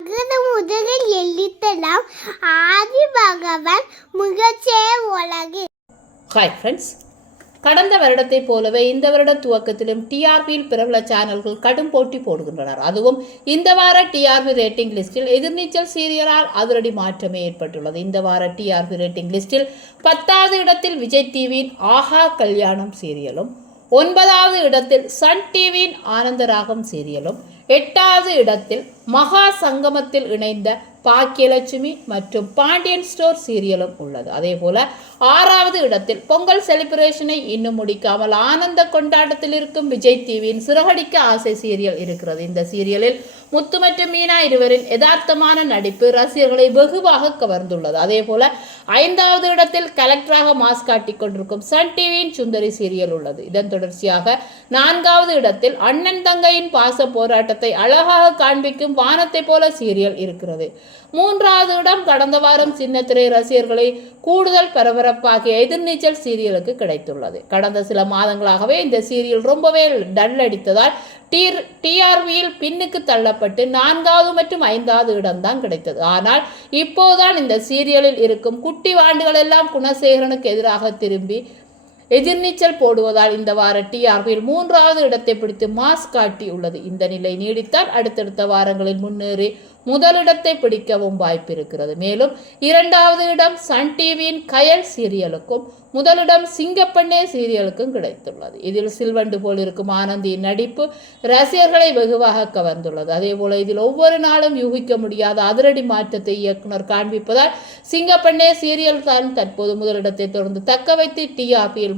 அகர முதலில் எழுத்தலாம். ஆதி பகவான் முகச்சே உலகு ஹாய் ஃப்ரெண்ட்ஸ் கடந்த வருடத்தைப் போலவே இந்த வருட துவக்கத்திலும் டிஆர்பியில் பிரபல சேனல்கள் கடும் போட்டி போடுகின்றனர். அதுவும் இந்த வார டிஆர்பி ரேட்டிங் லிஸ்டில் எதிர்நீச்சல் சீரியலால் அதிரடி மாற்றமே ஏற்பட்டுள்ளது. இந்த வார டிஆர்பி ரேட்டிங் லிஸ்டில் பத்தாவது இடத்தில் விஜய் டிவியின் ஆஹா கல்யாணம் சீரியலும் ஒன்பதாவது இடத்தில் சன் டிவியின் ஆனந்தராகம் சீரியலும் எட்டாவது இடத்தில் மகா சங்கமத்தில் இணைந்த பாக்கியலட்சுமி மற்றும் பாண்டியன் ஸ்டோர் சீரியலும் உள்ளது. அதே போல ஆறாவது இடத்தில் பொங்கல் செலிப்ரேஷனை இன்னும் முடிக்காமல் ஆனந்த கொண்டாட்டத்தில் இருக்கும் விஜய் டிவியின் சிறகடிக்க ஆசை சீரியல் இருக்கிறது. இந்த சீரியலில் முத்து மற்றும் மீனா இருவரின் யதார்த்தமான நடிப்பு ரசிகர்களை வெகுவாக கவர்ந்துள்ளது. அதே போல ஐந்தாவது இடத்தில் கலெக்டராக மாஸ் காட்டிக் கொண்டிருக்கும் சன் டிவியின் சுந்தரி சீரியல் உள்ளது. இதன் தொடர்ச்சியாக நான்காவது இடத்தில் அண்ணன் தங்கையின் பாச போராட்டத்தை அழகாக காண்பிக்கும் வானத்தை போல சீரியல் இருக்கிறது. மூன்றாவது இடம் கடந்த வாரம் சின்னத்திரை ரசிகர்களை கூடுதல் பரபரப்பாகிய எதிர்நீச்சல் சீரியலுக்கு கிடைத்துள்ளது. கடந்த சில மாதங்களாகவே இந்த சீரியல் ரொம்பவே டல் அடித்ததால் டீர் டிஆர்வியில் பின்னுக்கு தள்ளப்பட்டு நான்காவது மற்றும் ஐந்தாவது இடம்தான் கிடைத்தது. ஆனால் இப்போதுதான் இந்த சீரியலில் இருக்கும் குட்டி வாண்டுகள் எல்லாம் குணசேகரனுக்கு எதிராக திரும்பி எதிர்நீச்சல் போடுவதால் இந்த வார டிஆர்பியில் மூன்றாவது இடத்தை பிடித்து மாஸ் காட்டி உள்ளது இந்த நிலை நீடித்தால் அடுத்தடுத்த வாரங்களில் முன்னேறி முதலிடத்தை பிடிக்கவும் வாய்ப்பு இருக்கிறது மேலும் இரண்டாவது இடம் சன் டிவியின் கயல் சீரியலுக்கும் முதலிடம் சிங்கப்பண்ணே சீரியலுக்கும் கிடைத்துள்ளது. இதில் சில்வண்டு போல் இருக்கும் ஆனந்தியின் நடிப்பு ரசிகர்களை வெகுவாக கவர்ந்துள்ளது. அதே போல இதில் ஒவ்வொரு நாளும் யூகிக்க முடியாத அதிரடி மாற்றத்தை இயக்குனர் காண்பிப்பதால் சிங்கப்பண்ணே சீரியல் தான் தற்போது முதலிடத்தை தொடர்ந்து தக்க வைத்து டிஆர்பியில்